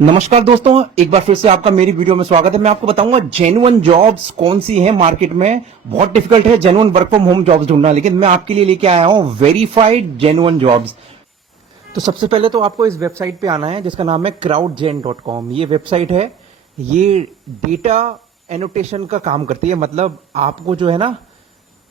नमस्कार दोस्तों, एक बार फिर से आपका मेरी वीडियो में स्वागत है। मैं आपको बताऊंगा जेन्युइन जॉब्स कौन सी हैं मार्केट में। बहुत डिफिकल्ट है genuine work from home jobs ढूंढना, लेकिन मैं आपके लिए लेके आया हूं वेरीफाइड जेन्युइन जॉब्स। तो सबसे पहले तो आपको इस वेबसाइट पे आना है जिसका नाम है crowdgen.com। ये वेबसाइट है, ये डेटा एनोटेशन का काम करती है। मतलब आपको जो है ना,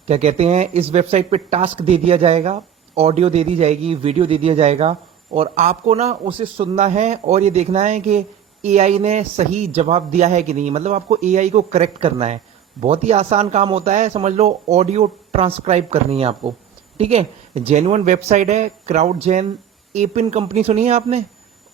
क्या कहते हैं, इस वेबसाइट पे टास्क दे दिया जाएगा, ऑडियो दे दी जाएगी, वीडियो दे दिया जाएगा, और आपको ना उसे सुनना है और ये देखना है कि एआई ने सही जवाब दिया है कि नहीं। मतलब आपको एआई को करेक्ट करना है। बहुत ही आसान काम होता है, समझ लो ऑडियो ट्रांसक्राइब करनी है आपको। ठीक है, जेन्युइन वेबसाइट है क्राउडजेन। एपिन कंपनी सुनी है आपने,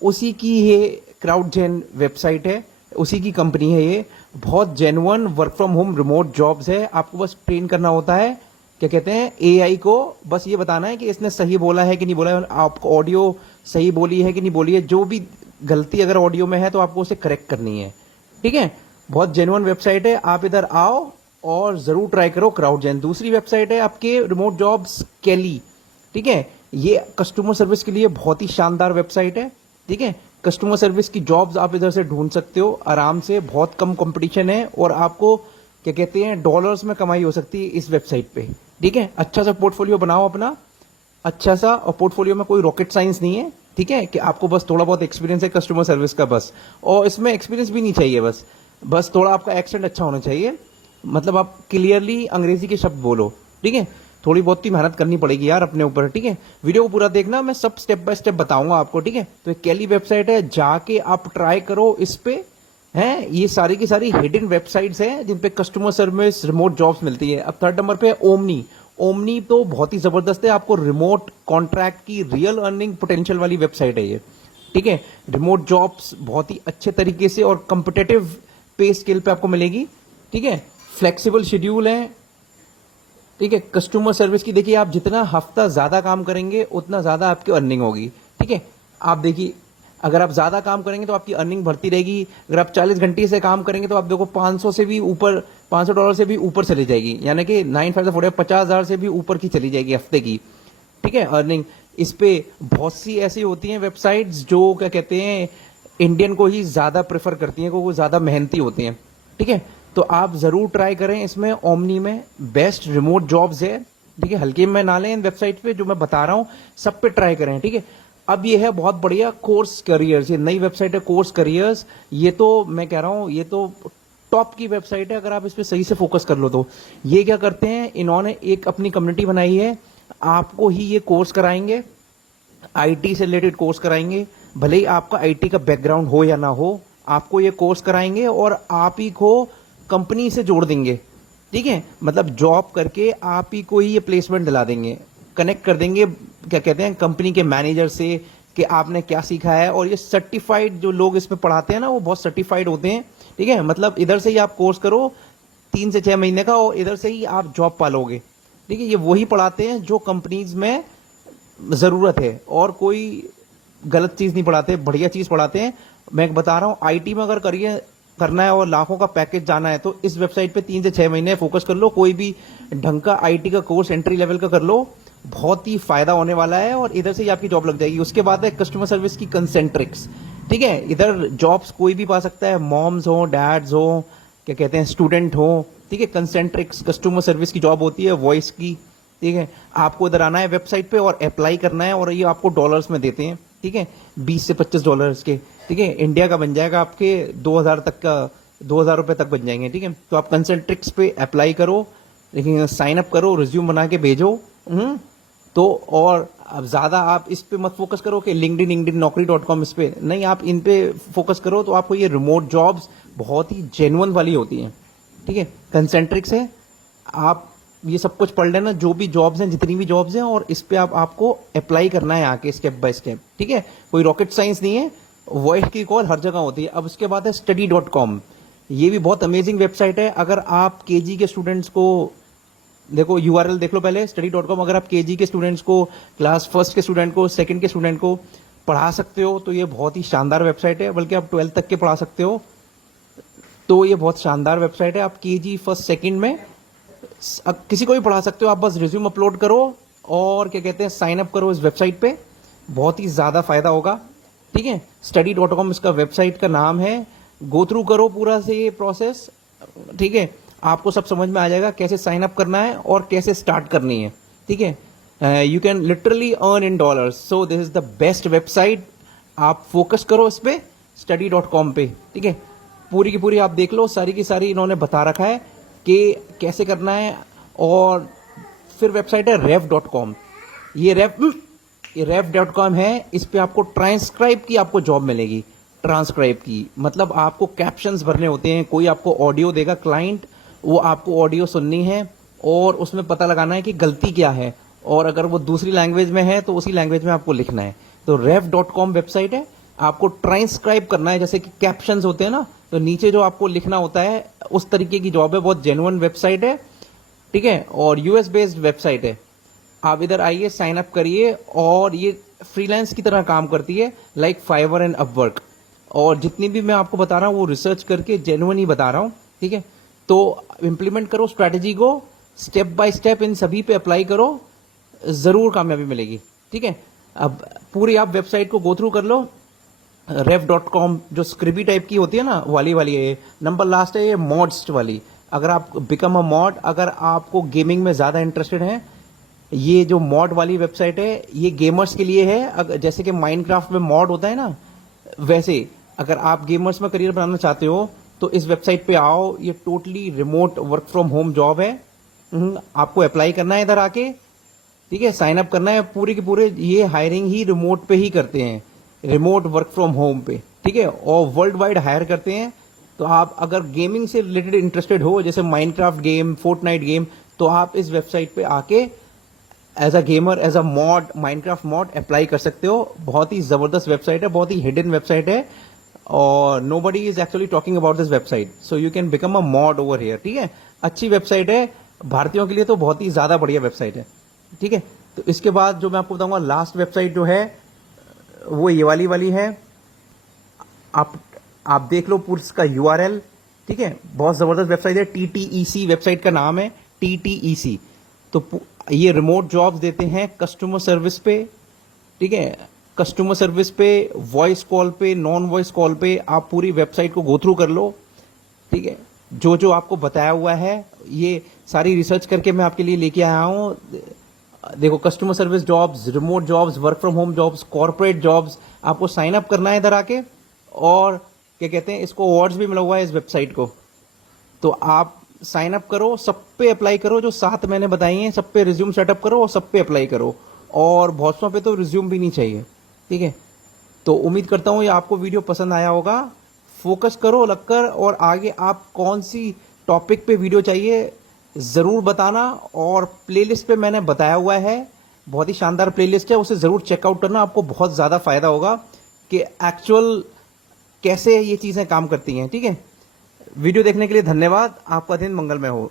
उसी की ये क्राउडजेन वेबसाइट है, उसी की कंपनी है ये। बहुत genuine work from home remote jobs है। आपको बस ट्रेन करना होता है, क्या कहते हैं, एआई को बस ये बताना है कि इसने सही बोला है कि नहीं बोला है, आपको ऑडियो सही बोली है कि नहीं बोली है। जो भी गलती अगर ऑडियो में है तो आपको उसे करेक्ट करनी है। ठीक है, बहुत जेन्युइन वेबसाइट है। आप इधर आओ और जरूर ट्राई करो क्राउडजेन। दूसरी वेबसाइट है आपके रिमोट जॉब्स कैली। ठीक है, ये कस्टमर सर्विस के लिए बहुत ही शानदार वेबसाइट है। ठीक है, कस्टमर सर्विस की जॉब्स आप इधर से ढूंढ सकते हो आराम से। बहुत कम कंपटीशन है और आपको, क्या कहते हैं, डॉलर्स में कमाई हो सकती है इस वेबसाइट पे। ठीक है, अच्छा सा पोर्टफोलियो बनाओ अपना, अच्छा सा। और पोर्टफोलियो में कोई रॉकेट साइंस नहीं है, ठीक है, कि आपको बस थोड़ा बहुत एक्सपीरियंस है कस्टमर सर्विस का बस। और इसमें एक्सपीरियंस भी नहीं चाहिए, बस थोड़ा आपका एक्सेंट अच्छा होना चाहिए। मतलब आप क्लियरली अंग्रेजी के शब्द बोलो। ठीक है, थोड़ी बहुत ही मेहनत करनी पड़ेगी यार अपने ऊपर। ठीक है, वीडियो को पूरा देखना, मैं सब स्टेप बाय स्टेप बताऊंगा आपको। ठीक है, तो कैली वेबसाइट है, जाके आप ट्राई करो इस पे। हैं, ये सारी की सारी हिडन वेबसाइट्स हैं जिन पे कस्टमर सर्विस रिमोट जॉब्स मिलती है। अब थर्ड नंबर पे है ओमनी। ओमनी तो बहुत ही जबरदस्त है, आपको रिमोट कॉन्ट्रैक्ट की रियल अर्निंग पोटेंशियल वाली वेबसाइट है ये। ठीक है, रिमोट जॉब्स बहुत ही अच्छे तरीके से और कंपिटेटिव पे स्केल पे आपको मिलेगी। ठीक है, फ्लेक्सिबल शेड्यूल है। ठीक है, कस्टमर सर्विस की देखिए, आप जितना हफ्ता ज्यादा काम करेंगे उतना ज्यादा आपकी अर्निंग होगी। ठीक है, आप देखिए, अगर आप ज्यादा काम करेंगे तो आपकी अर्निंग बढ़ती रहेगी। अगर आप 40 घंटे से काम करेंगे तो आप देखो 500 से भी ऊपर, $500 से भी ऊपर चली जाएगी, यानी कि 9 5 50,000 से भी ऊपर की चली जाएगी हफ्ते की। ठीक है, अर्निंग इस पे बहुत सी ऐसी होती हैं वेबसाइट्स जो, क्या कहते हैं, इंडियन को ही ज्यादा प्रेफर करती हैं, वो ज्यादा मेहनती होती हैं। ठीक है, तो आप जरूर ट्राई करें इसमें। ओमनी में बेस्ट रिमोट जॉब्स है। ठीक है, हल्के में ना लें इन वेबसाइट पे, जो मैं बता रहा हूं सब पे ट्राई करें। ठीक है, अब ये है बहुत बढ़िया कोर्स करियर्स। ये नई वेबसाइट है कोर्स करियर्स। ये तो मैं कह रहा हूं, ये तो टॉप की वेबसाइट है अगर आप इस पे सही से फोकस कर लो तो। ये क्या करते हैं, इन्होंने एक अपनी कम्युनिटी बनाई है, आपको ही ये कोर्स कराएंगे, आईटी से रिलेटेड कोर्स कराएंगे। भले ही आपका आईटी का बैकग्राउंड हो या ना हो, आपको ये कोर्स कराएंगे और आप ही को कंपनी से जोड़ देंगे। ठीक है, मतलब जॉब करके आप ही को ही ये प्लेसमेंट दिला देंगे, कनेक्ट कर देंगे, क्या कहते हैं, कंपनी के मैनेजर से, कि आपने क्या सीखा है। और ये सर्टिफाइड जो लोग इसमें पढ़ाते हैं ना, वो बहुत सर्टिफाइड होते हैं। ठीक है, मतलब इधर से ही आप कोर्स करो 3 से 6 महीने का, और इधर से ही आप जॉब पालोगे। ठीक है, ये वही पढ़ाते हैं जो कंपनीज में जरूरत है, और कोई गलत चीज नहीं पढ़ाते, बढ़िया चीज पढ़ाते हैं। मैं बता रहा हूँ, आईटी में अगर करिए करना है और लाखों का पैकेज जाना है तो इस वेबसाइट पे 3 से 6 महीने फोकस कर लो। कोई भी ढंग का आईटी का कोर्स एंट्री लेवल का कर लो, बहुत ही फायदा होने वाला है, और इधर से ही आपकी जॉब लग जाएगी। उसके बाद है कस्टमर सर्विस की कंसेंट्रिक्स। ठीक है, इधर जॉब्स कोई भी पा सकता है, मॉम्स हो, डैड्स हो, क्या कहते हैं, स्टूडेंट हो। ठीक है, कंसेंट्रिक्स कस्टमर सर्विस की जॉब होती है, वॉइस की। ठीक है, आपको इधर आना है वेबसाइट पे और अप्लाई करना है, और ये आपको डॉलर्स में देते हैं। ठीक है, $20 से $25 के। ठीक है, इंडिया का बन जाएगा आपके 2000 तक का, 2000 रुपए तक बन जाएंगे। ठीक है, तो आप कंसेंट्रिक्स पे अप्लाई करो, लेकिन साइन अप करो, रिज्यूम बना के भेजो। तो और अब ज्यादा आप इस पे मत फोकस करो कि लिंक्डइन naukri.com, इस पे नहीं, आप इन पे फोकस करो तो आपको ये रिमोट जॉब्स बहुत ही जेन्युइन वाली होती हैं। ठीक है, कंसेंट्रिक्स है, आप ये सब कुछ पढ़ लेना, जो भी जॉब्स हैं, जितनी भी जॉब्स हैं, और इस पे आपको अप्लाई करना है आके स्टेप बाय स्टेप। ठीक है, कोई रॉकेट साइंस नहीं है, वॉइस की कॉल हर जगह होती है। अब उसके बाद है study.com। ये भी बहुत अमेजिंग वेबसाइट है। अगर आप केजी के स्टूडेंट्स को, देखो यूआरएल देख लो पहले, study.com। अगर आप केजी के स्टूडेंट्स को, क्लास फर्स्ट के स्टूडेंट को, सेकंड के स्टूडेंट को पढ़ा सकते हो तो ये बहुत ही शानदार वेबसाइट है। बल्कि आप 12th तक के पढ़ा सकते हो तो ये बहुत शानदार वेबसाइट है। आप केजी फर्स्ट सेकंड में किसी को भी पढ़ा सकते हो। आप बस रिज्यूम अपलोड करो और, क्या कहते हैं, साइन अप करो इस वेबसाइट पे, बहुत ही ज्यादा फायदा होगा। ठीक है। study.com इसका वेबसाइट का नाम है। गो थ्रू करो पूरा से ये प्रोसेस, ठीक है। आपको सब समझ में आ जाएगा कैसे साइन अप करना है और कैसे स्टार्ट करनी है, ठीक है। You can literally earn in dollars, so this is the best website. आप फोकस करो इस पे, study.com पे, ठीक है। पूरी की पूरी आप देख लो, सारी की सारी इन्होंने बता रखा है कि कैसे करना है। और फिर वेबसाइट है rev.com। ये rev.com है। इस पे आपको ट्रांसक्राइब की आपको जॉब मिलेगी। ट्रांसक्राइब की मतलब आपको कैप्शंस भरने होते हैं। कोई आपको ऑडियो देगा क्लाइंट, वो आपको ऑडियो सुननी है और उसमें पता लगाना है कि गलती क्या है, और अगर वो दूसरी लैंग्वेज में है तो उसी लैंग्वेज में आपको लिखना है। तो rev.com वेबसाइट है। आपको ट्रांसक्राइब करना है, जैसे कि कैप्शंस होते हैं ना, तो नीचे जो आपको लिखना होता है उस तरीके की जॉब है। बहुत जेन्युइन वेबसाइट है, ठीक है। और यूएस बेस्ड वेबसाइट है। आप इधर आइए, साइन अप करिए, और ये फ्रीलांस की तरह काम करती है, लाइक फाइवर एंड अपवर्क। और जितनी भी मैं आपको बता रहा हूँ वो रिसर्च करके जेन्युइन ही बता रहा हूँ, ठीक है। तो इम्प्लीमेंट करो स्ट्रैटेजी को, स्टेप बाय स्टेप इन सभी पे अप्लाई करो, जरूर कामयाबी मिलेगी, ठीक है। अब पूरी आप वेबसाइट को गो थ्रू कर लो। rev.com जो स्क्रिबी टाइप की होती है ना, वाली है। नंबर लास्ट है ये मॉड्स वाली। अगर आप बिकम अ मॉड, अगर आपको गेमिंग में ज्यादा इंटरेस्टेड है, ये जो मॉड वाली वेबसाइट है ये गेमर्स के लिए है। अगर जैसे कि माइनक्राफ्ट में मॉड होता है ना, वैसे अगर आप गेमर्स में करियर बनाना चाहते हो तो इस वेबसाइट पे आओ। ये totally remote work from home job है। आपको अप्लाई करना है इधर आके, ठीक है। साइन अप करना है। पूरे के पूरे ये हायरिंग ही रिमोट पे ही करते हैं, रिमोट वर्क फ्रॉम होम पे, ठीक है। और वर्ल्ड वाइड हायर करते हैं। तो आप अगर गेमिंग से रिलेटेड इंटरेस्टेड हो, जैसे माइनक्राफ्ट गेम, फोर्टनाइट गेम, तो आप इस वेबसाइट पे आके as a gamer, as a mod, Minecraft mod apply कर सकते हो। बहुत ही जबरदस्त वेबसाइट है, बहुत ही हिडन वेबसाइट है, और nobody is actually talking about this website, so you can become a mod over here, ठीक है। अच्छी वेबसाइट है, भारतीयों के लिए तो बहुत ही ज्यादा बढ़िया वेबसाइट है, ठीक है। तो इसके बाद जो मैं आपको बताऊंगा, लास्ट वेबसाइट जो है वो ये वाली है। आप देख लो पूरा इसका यूआरएल, ठीक है। बहुत जबरदस्त वेबसाइट है। TTEC वेबसाइट का नाम है, TTEC। तो ये रिमोट जॉब्स देते हैं कस्टमर सर्विस पे, ठीक है। कस्टमर सर्विस पे, वॉइस कॉल पे, नॉन वॉइस कॉल पे। आप पूरी वेबसाइट को गो थ्रू कर लो, ठीक है। जो जो आपको बताया हुआ है ये सारी रिसर्च करके मैं आपके लिए लेके आया हूँ। देखो, customer service jobs, remote jobs, work from home jobs, corporate jobs. आपको साइन अप करना है इधर आके, और क्या कहते हैं, इसको अवार्ड्स भी मिला हुआ है इस वेबसाइट को। तो आप साइन अप करो, सब पे अप्लाई करो, जो 7 मैंने बताई हैं सब पे रिज्यूम सेटअप करो और सब पे अप्लाई करो। और बहुत सौ पे तो रिज्यूम भी नहीं चाहिए, ठीक है। तो उम्मीद करता हूँ ये आपको वीडियो पसंद आया होगा। फोकस करो लगकर, और आगे आप कौन सी टॉपिक पे वीडियो चाहिए जरूर बताना। और प्लेलिस्ट पे मैंने बताया हुआ है, बहुत ही शानदार प्लेलिस्ट है, उसे जरूर चेकआउट करना। आपको बहुत ज्यादा फायदा होगा कि एक्चुअल कैसे ये चीजें काम करती हैं, ठीक है। वीडियो देखने के लिए धन्यवाद। आपका दिन मंगलमय हो।